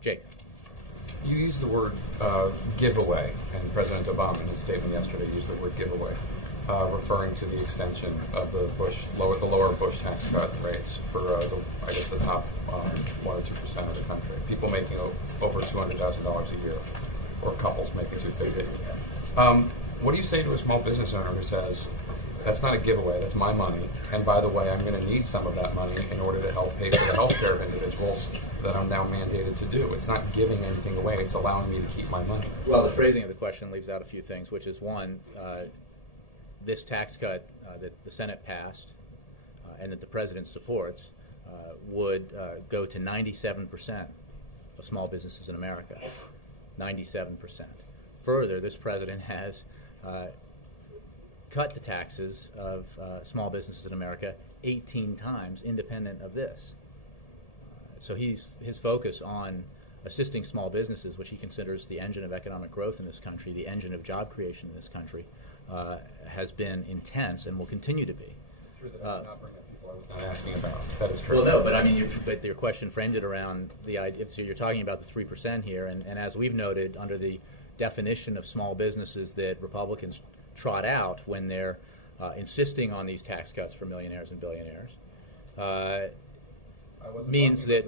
Jake. You used the word giveaway, and President Obama in his statement yesterday used the word giveaway, referring to the extension of the lower Bush tax cut rates for the top 1 or 2% of the country. People making over $200,000 a year, or couples making $250,000. What do you say to a small business owner who says, "That's not a giveaway, that's my money, and by the way, I'm going to need some of that money in order to help pay for the health care of individuals that I'm now mandated to do"? It's not giving anything away, it's allowing me to keep my money. Well, the phrasing of the question leaves out a few things, which is one, this tax cut that the Senate passed and that the President supports would go to 97% of small businesses in America. 97%. Further, this President has cut the taxes of small businesses in America 18 times independent of this. So his focus on assisting small businesses, which he considers the engine of economic growth in this country, the engine of job creation in this country, has been intense and will continue to be. It's true that I did not bring up people I was not asking about. That is true. Well, no, but I mean, but your question framed it around the idea. So you're talking about the 3% here, and as we've noted, under the definition of small businesses that Republicans trot out when they're insisting on these tax cuts for millionaires and billionaires, means that.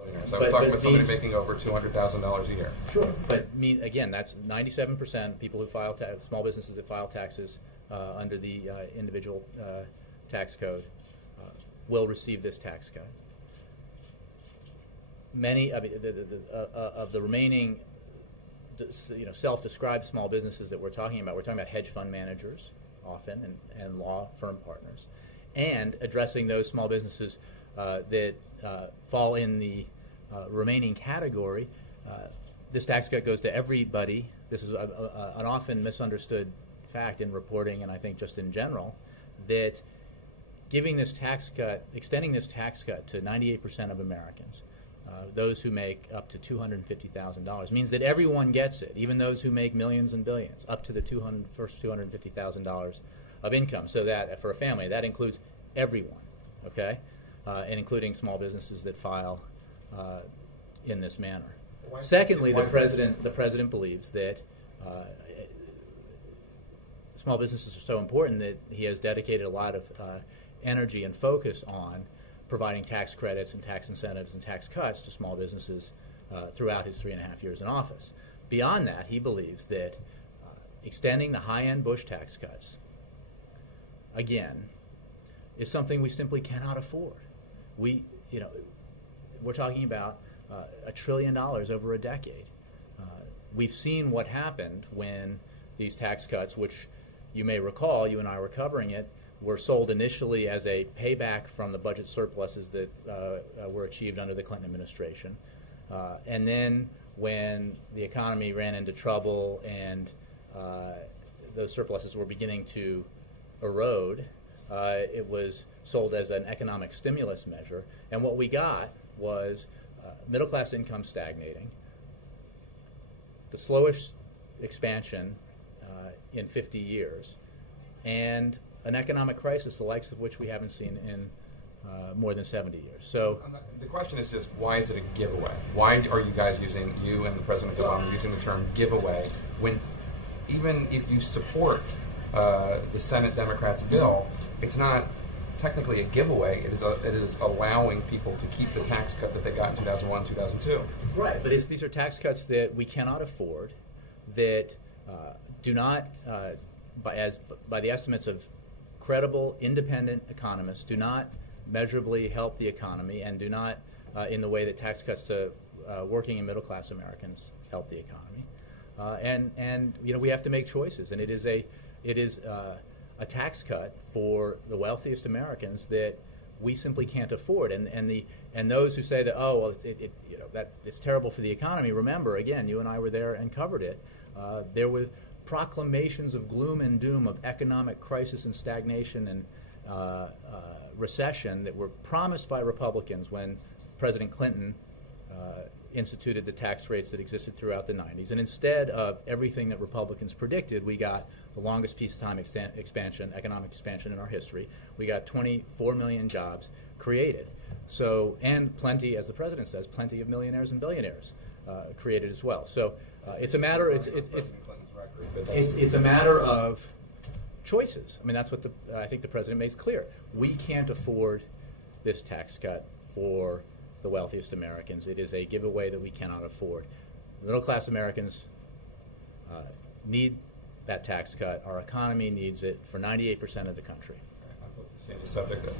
I was talking about somebody making over $200,000 a year. Sure, but again, that's 97% people who file small businesses that file taxes under the individual tax code will receive this tax cut. Many of the remaining, self-described small businesses that we're talking about hedge fund managers often and law firm partners, and addressing those small businesses that fall in the remaining category. This tax cut goes to everybody. This is an often misunderstood fact in reporting, and I think just in general, that extending this tax cut to 98% of Americans, those who make up to $250,000, means that everyone gets it, even those who make millions and billions, up to the first $250,000 of income. So that for a family, that includes everyone, okay, and including small businesses that file in this manner. Secondly, the president believes that small businesses are so important that he has dedicated a lot of energy and focus on providing tax credits and tax incentives and tax cuts to small businesses throughout his 3.5 years in office. Beyond that, he believes that extending the high-end Bush tax cuts, again, is something we simply cannot afford. We're talking about $1 trillion over a decade. We've seen what happened when these tax cuts, which you may recall, you and I were covering it, were sold initially as a payback from the budget surpluses that were achieved under the Clinton administration. And then when the economy ran into trouble and those surpluses were beginning to erode, it was sold as an economic stimulus measure. And what we got was middle-class income stagnating, the slowest expansion in 50 years, and an economic crisis the likes of which we haven't seen in more than 70 years. So the question is just, why is it a giveaway? Why are you guys you and the President Obama using the term giveaway when even if you support the Senate Democrats' bill, it's not technically a giveaway. It is allowing people to keep the tax cut that they got in 2001, 2002. Right, but these are tax cuts that we cannot afford, that do not, by the estimates of credible, independent economists, do not measurably help the economy, and do not, in the way that tax cuts to working and middle-class Americans help the economy. And we have to make choices, and it is a tax cut for the wealthiest Americans that we simply can't afford. And those who say that, oh, well, that it's terrible for the economy. Remember, again, you and I were there and covered it. There were proclamations of gloom and doom, of economic crisis and stagnation and recession that were promised by Republicans when President Clinton instituted the tax rates that existed throughout the 90s. And instead of everything that Republicans predicted, we got the longest peacetime economic expansion in our history. We got 24 million jobs created. So, and plenty, as the President says, plenty of millionaires and billionaires created as well. So it's a matter. President Clinton's record, but that's- It's a matter of choices. I mean, that's what I think the president makes clear. We can't afford this tax cut for the wealthiest Americans. It is a giveaway that we cannot afford. Middle-class Americans need that tax cut. Our economy needs it for 98% of the country. I'd love to change the subject.